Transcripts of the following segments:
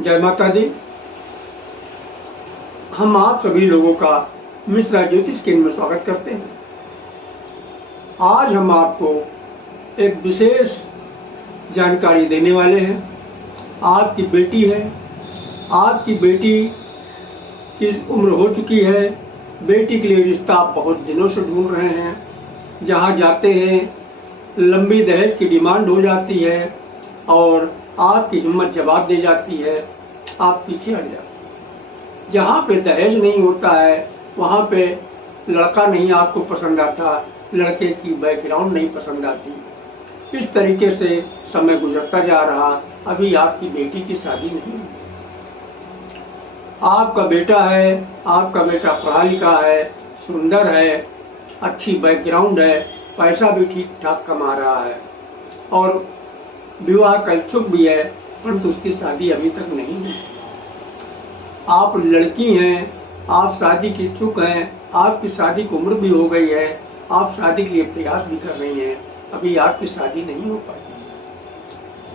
जय माता दी। हम आप सभी लोगों का मिश्रा ज्योतिष केंद्र में स्वागत करते हैं। आज हम आपको एक विशेष जानकारी देने वाले हैं। आपकी बेटी है, आपकी बेटी की उम्र हो चुकी है, बेटी के लिए रिश्ता आप बहुत दिनों से ढूंढ रहे हैं। जहाँ जाते हैं लंबी दहेज की डिमांड हो जाती है और आपकी हिम्मत जवाब दे जाती है, आप पीछे हट जाते हैं। जहाँ पे दहेज नहीं होता है वहाँ पे लड़का नहीं आपको पसंद आता, लड़के की बैकग्राउंड नहीं पसंद आती। इस तरीके से समय गुजरता जा रहा, अभी आपकी बेटी की शादी नहीं हुई। आपका बेटा है, आपका बेटा पढ़ा लिखा है, सुंदर है, अच्छी बैकग्राउंड है, पैसा भी ठीक ठाक कमा रहा है और विवाह का इच्छुक भी है, परंतु उसकी शादी अभी तक नहीं हुई। आप लड़की हैं, आप शादी की इच्छुक हैं, आपकी शादी की उम्र भी हो गई है, आप शादी के लिए प्रयास भी कर रही हैं, अभी आपकी शादी नहीं हो पाई।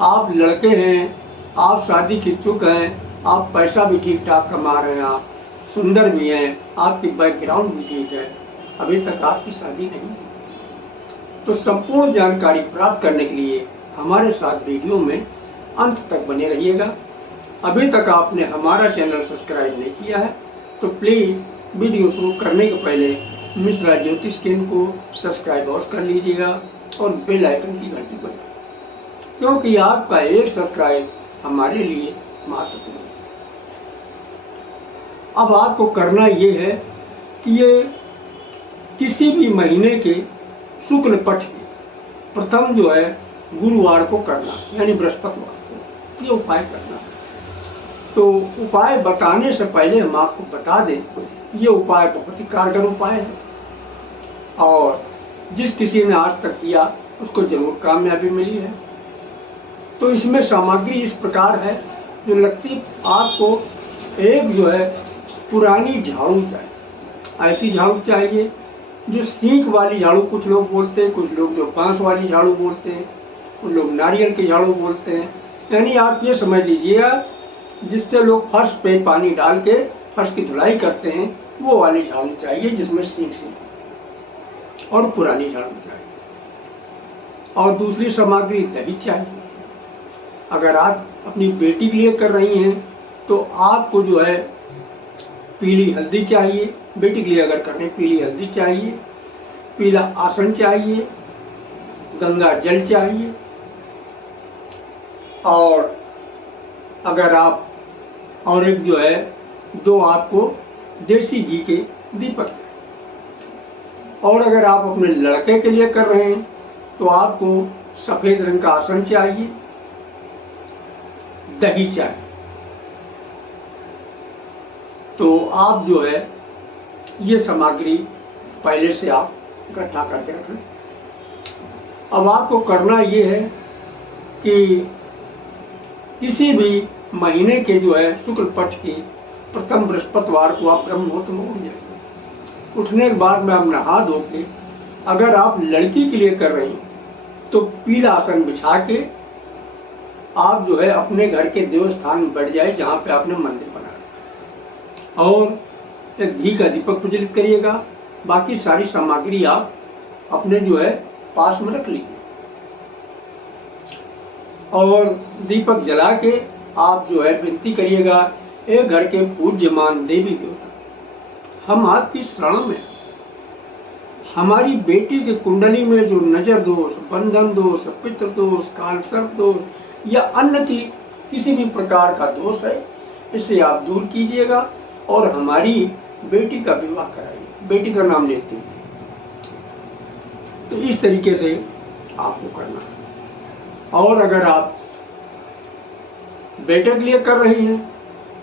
आप लड़के हैं, आप शादी की इच्छुक हैं, आप पैसा भी ठीक ठाक कमा रहे हैं, आप सुंदर भी हैं, आपकी बैकग्राउंड भी ठीक है, अभी तक आपकी शादी नहीं हुई। तो संपूर्ण जानकारी प्राप्त करने के लिए हमारे साथ वीडियो में अंत तक बने रहिएगा। अभी तक आपने हमारा चैनल सब्सक्राइब नहीं किया है तो प्लीज वीडियो शुरू करने के पहले मिश्रा ज्योतिष केंद्र को सब्सक्राइब अवश्य कर लीजिएगा और बेल आइकन की घंटी बजाइए, क्योंकि आपका एक सब्सक्राइब हमारे लिए महत्वपूर्ण है। अब आपको करना ये है कि ये किसी भी महीने के शुक्ल पक्ष के प्रथम जो है गुरुवार को करना, यानी बृहस्पतिवार को ये उपाय करना है। तो उपाय बताने से पहले हम आपको बता दें, ये उपाय बहुत ही कारगर उपाय है और जिस किसी ने आज तक किया उसको जरूर कामयाबी मिली है। तो इसमें सामग्री इस प्रकार है जो लगती आपको एक जो है पुरानी झाड़ू चाहिए। ऐसी झाड़ू चाहिए जो सींक वाली झाड़ू कुछ लोग बोलते हैं, कुछ लोग जो बांस वाली झाड़ू बोलते हैं, कुछ लोग नारियल की झाड़ू बोलते हैं। यानी आप ये समझ लीजिए जिससे लोग फर्श पे पानी डाल के फर्श की धुलाई करते हैं, वो वाली झाड़ू चाहिए जिसमें सींक और पुरानी झाड़ू चाहिए। और दूसरी सामग्री दही चाहिए। अगर आप अपनी बेटी के लिए कर रही हैं तो आपको जो है पीली हल्दी चाहिए। बेटी के लिए अगर कर रहे हैं पीली हल्दी चाहिए, पीला आसन चाहिए, गंगा जल चाहिए और अगर आप और एक जो है दो आपको देसी घी के दीपक चाहिए। और अगर आप अपने लड़के के लिए कर रहे हैं तो आपको सफेद रंग का आसन चाहिए, दही चाहिए। तो आप जो है ये सामग्री पहले से आप इकट्ठा करके रखें। अब आपको करना ये है कि किसी भी महीने के जो है शुक्ल पक्ष के प्रथम बृहस्पतिवार को आप ब्रह्म मुहूर्त में उठ जाइए। उठने के बाद में आप नहा धो के, अगर आप लड़की के लिए कर रही हैं तो पीला आसन बिछा के आप जो है अपने घर के देव स्थान में बैठ जाए जहाँ पे आपने मंदिर बना रखा, और एक घी का दीपक प्रज्वलित करिएगा। बाकी सारी सामग्री आप अपने जो है पास में रख लीजिए और दीपक जला के आप जो है विनती करिएगा, एक घर के पूज्यमान देवी देवता हम आपकी शरण में, हमारी बेटी के कुंडली में जो नजर दोष, बंधन दोष, पितृ दोष, काल सर्प दोष या अन्य की किसी भी प्रकार का दोष है, इसे आप दूर कीजिएगा और हमारी बेटी का विवाह कराइए। बेटी का नाम लेते हैं। तो इस तरीके से आपको करना है। और अगर आप बेटे के लिए कर रही हैं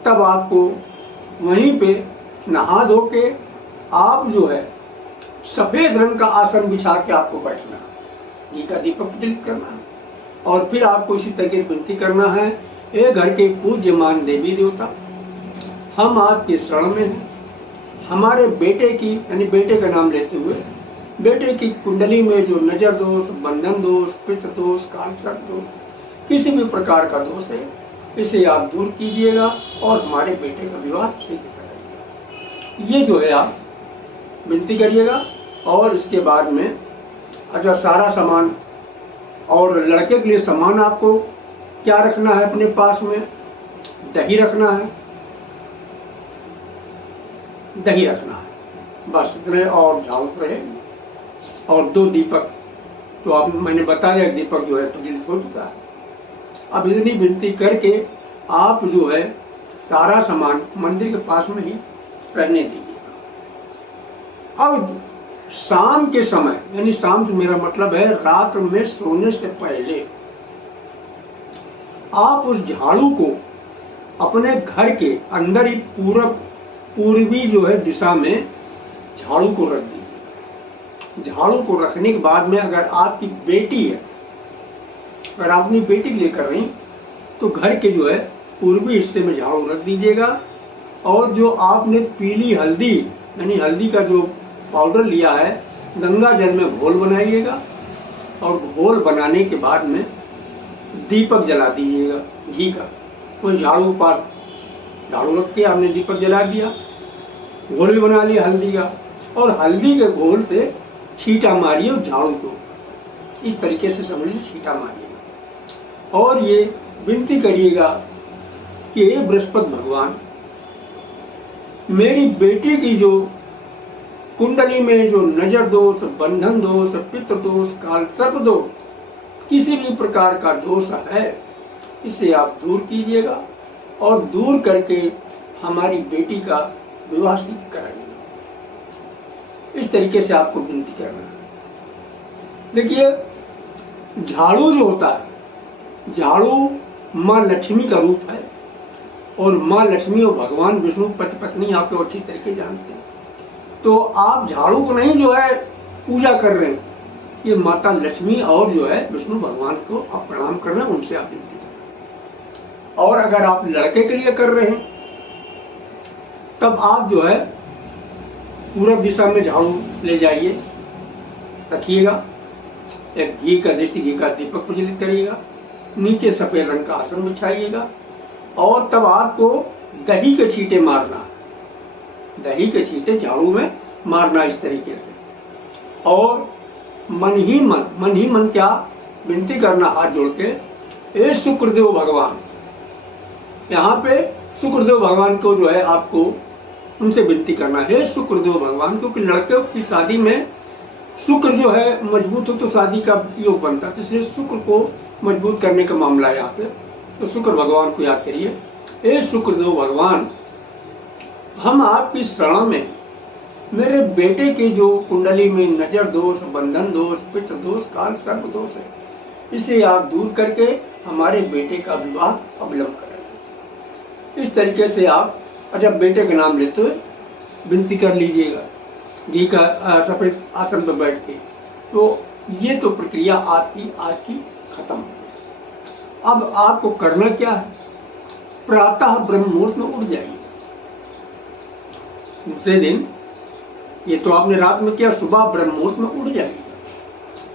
तब आपको वहीं पे नहा धो के आप जो है सफेद रंग का आसन बिछा के आपको बैठना है, घी का दीपक प्रज्वलित करना है और फिर आपको इसी तरीके से विनती करना है, ए घर के पूज्यमान देवी देवता हम आपके शरण में हैं। हमारे बेटे की, यानी बेटे का नाम लेते हुए, बेटे की कुंडली में जो नजर दोष, बंधन दोष, पितृ दोष, काल सर्प दोष, किसी भी प्रकार का दोष है, इसे आप दूर कीजिएगा और हमारे बेटे का विवाह शीघ्र कराइएगा। ये जो है आप विनती करिएगा। और इसके बाद में अच्छा सारा सामान, और लड़के के लिए सामान आपको क्या रखना है अपने पास में, दही रखना है, दही रखना है, बस इतने, और झाड़ू रहेगी और 2 दीपक। तो आप मैंने बता दिया दीपक जो है प्रज्वलित हो चुका है। अब इतनी विनती करके आप जो है सारा सामान मंदिर के पास में ही रहने दीजिए। अब शाम के समय, यानी शाम से मेरा मतलब है रात में सोने से पहले, आप उस झाड़ू को अपने घर के अंदर ही पूर्वी जो है दिशा में झाड़ू को रख दीजिए। झाड़ू को रखने के बाद में अगर आपकी बेटी है, अगर आप अपनी बेटी के लिए कर रही, तो घर के जो है पूर्वी हिस्से में झाड़ू रख दीजिएगा। और जो आपने पीली हल्दी, यानी हल्दी का जो पाउडर लिया है, गंगा जल में घोल बनाइएगा। और घोल बनाने के बाद में दीपक जला दीजिएगा घी का। कोई झाड़ू पर झाड़ू रख के आपने दीपक जला दिया, घोल भी बना लिया हल्दी का, और हल्दी के घोल से छींटा मारिए उस झाड़ू को, इस तरीके से समझिए छींटा मारिएगा। और ये विनती करिएगा कि हे बृहस्पति भगवान, मेरी बेटी की जो कुंडली में जो नजर दोष, बंधन दोष, पितृ दोष, काल सर्प दोष, किसी भी प्रकार का दोष है, इसे आप दूर कीजिएगा और दूर करके हमारी बेटी का विवाह शीघ्र कराइएगा। इस तरीके से आपको विनती करना है। देखिए, झाड़ू जो होता है, झाड़ू माँ लक्ष्मी का रूप है, और माँ लक्ष्मी और भगवान विष्णु पति पत्नी आपको अच्छी तरीके जानते हैं। तो आप झाड़ू को नहीं जो है पूजा कर रहे हैं, ये माता लक्ष्मी और जो है विष्णु भगवान को आप प्रणाम कर रहे हैं, उनसे आप विनती कर रहे हैं। और अगर आप लड़के के लिए कर रहे हैं, तब आप जो है पूरब दिशा में झाड़ू ले जाइए, रखिएगा, एक घी का, देसी घी का दीपक प्रज्वलित करिएगा, नीचे सफेद रंग का आसन बिछाइएगा, और तब आपको दही के छींटे मारना, दही के छींटे झाड़ू में मारना इस तरीके से। और मन ही मन क्या विनती करना हाथ जोड़ के, हे शुक्रदेव भगवान। यहाँ पे शुक्रदेव भगवान को जो है आपको उनसे विनती करना है, हे शुक्रदेव भगवान, क्योंकि लड़के की शादी में शुक्र जो है मजबूत हो तो शादी का योग बनता है, तो इसलिए शुक्र को मजबूत करने का मामला है यहाँ पे। तो शुक्र भगवान को याद करिए, हे शुक्रदेव भगवान, हम आपकी शरण में मेरे बेटे की जो कुंडली में नजर दोष, बंधन दोष, पितृ दोष, काल सर्प दोष है, इसे आप दूर करके हमारे बेटे का विवाह अवलंब करें। इस तरीके से आप जब बेटे का नाम लेते हुए विनती कर लीजिएगा, घी का सफेद आसन पर बैठ के। तो ये तो प्रक्रिया आपकी आज की खत्म हो। अब आपको करना क्या है, प्रातः ब्रह्म मुहूर्त में उठ जाइए। दूसरे दिन, ये तो आपने रात में किया, सुबह ब्रह्म मुहूर्त में उठ जाइए।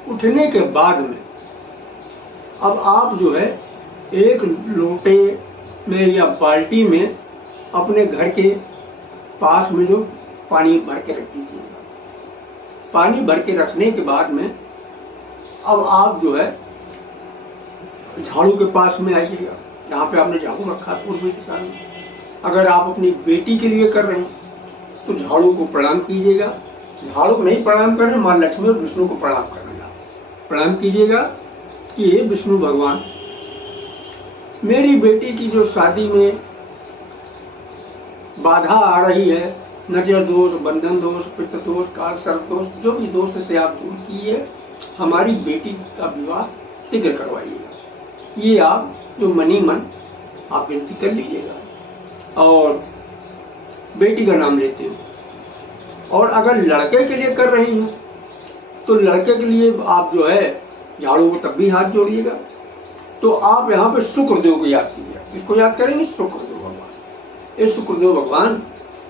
उठने के बाद में अब आप जो है एक लोटे में या बाल्टी में अपने घर के पास में जो पानी भर के रख दीजिएगा। पानी भर के रखने के बाद में अब आप जो है झाड़ू के पास में आइएगा, जहाँ पे आपने झाड़ू रखा है पूर्वी दिशा में। अगर आप अपनी बेटी के लिए कर रहे हैं तो झाड़ू को प्रणाम कीजिएगा। झाड़ू को नहीं प्रणाम करें, माँ लक्ष्मी और विष्णु को प्रणाम करना, प्रणाम कीजिएगा कि हे विष्णु भगवान, मेरी बेटी की जो शादी में बाधा आ रही है, नजर दोष, बंधन दोष, पितृ दोष, काल सर्प दोष, जो भी दोष से आप दूर कीजिए, हमारी बेटी का विवाह शीघ्र करवाइएगा। ये आप जो मनी मन आप विनती कर लीजिएगा और बेटी का नाम लेते हो। और अगर लड़के के लिए कर रही हो तो लड़के के लिए आप जो है झाड़ू को तब भी हाथ जोड़िएगा। तो आप यहाँ पे शुक्रदेव को याद कीजिए। इसको याद करेंगे, शुक्रदेव भगवान। ये शुक्रदेव भगवान,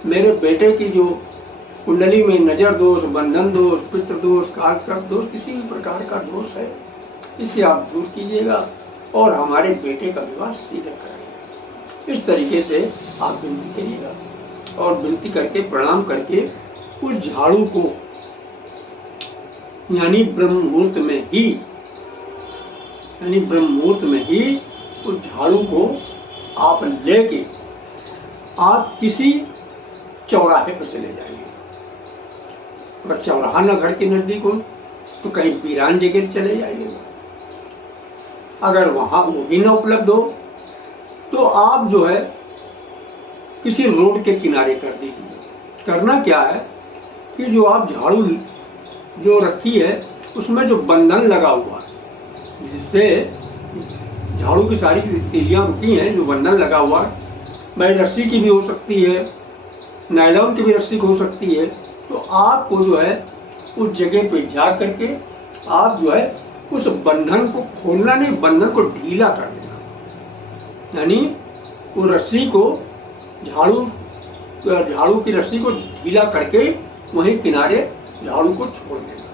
मेरे बेटे की जो कुंडली में नजर दोष, बंधन दोष, पितृ दोष, काल सर्प दोष, किसी भी प्रकार का दोष है, इसे आप दूर कीजिएगा और हमारे बेटे का विवाह शीघ्र कराइएगा। इस तरीके से आप विनती करिएगा और विनती करके प्रणाम करके उस झाड़ू को यानी ब्रह्म मुहूर्त में ही उस झाड़ू को आप लेके आप किसी चौराहे पर चले जाइए। अगर चौराहा न घर के नजदीक हो तो कहीं वीरान जगह चले जाइएगा। अगर वहां वो भी न उपलब्ध हो तो आप जो है किसी रोड के किनारे कर दीजिए। करना क्या है कि जो आप झाड़ू जो रखी है उसमें जो बंधन लगा हुआ है, जिससे झाड़ू की सारी तीलियां रुकी हैं, जो बंधन लगा हुआ है, भाई रस्सी की भी हो सकती है, नायलॉन की भी रस्सी हो सकती है, तो आपको जो है उस जगह पे जा करके आप जो है उस बंधन को खोलना नहीं, बंधन को ढीला कर देना। यानी वो रस्सी को झाड़ू की रस्सी को ढीला करके वहीं किनारे झाड़ू को छोड़ देना।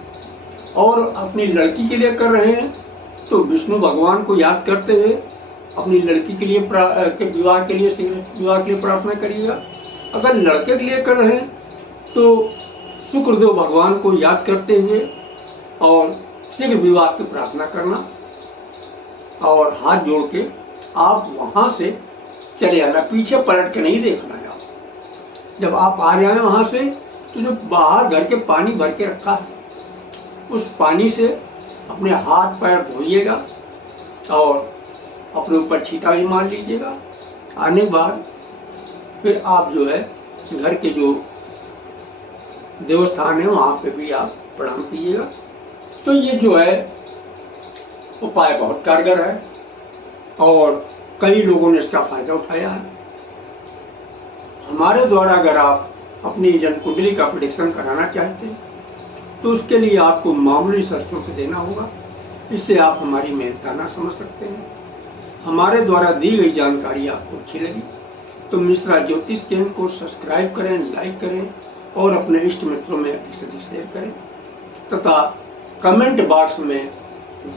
और अपनी लड़की के लिए कर रहे हैं तो विष्णु भगवान को याद करते हुए अपनी लड़की के लिए विवाह के लिए प्रार्थना करिएगा। अगर लड़के के लिए कर रहे हैं तो शुक्रदेव भगवान को याद करते हुए और शीघ्र विवाह की प्रार्थना करना और हाथ जोड़ के आप वहां से चले आना, पीछे पलट के नहीं देखना है। जब आप आ जाए वहां से तो जो बाहर घर के पानी भर के रखा है उस पानी से अपने हाथ पैर धोइएगा और अपने ऊपर छींटा भी मार लीजिएगा। आने के बाद फिर आप जो है घर के जो देवस्थान है वहां पे भी आप प्रणाम कीजिएगा। तो ये जो है उपाय बहुत कारगर है और कई लोगों ने इसका फायदा उठाया है। हमारे द्वारा अगर आप अपनी जन्म कुंडली का प्रेडिक्शन कराना चाहते हैं तो उसके लिए आपको मामूली सा शुल्क देना होगा। इससे आप हमारी मेहनत ना समझ सकते हैं। हमारे द्वारा दी गई जानकारी आपको अच्छी लगी तो मिश्रा ज्योतिष चैनल को सब्सक्राइब करें, लाइक करें और अपने इष्ट मित्रों में अधिक से अधिक शेयर करें तथा कमेंट बॉक्स में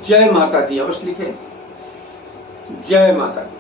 जय माता दी अवश्य लिखें। जय माता दी।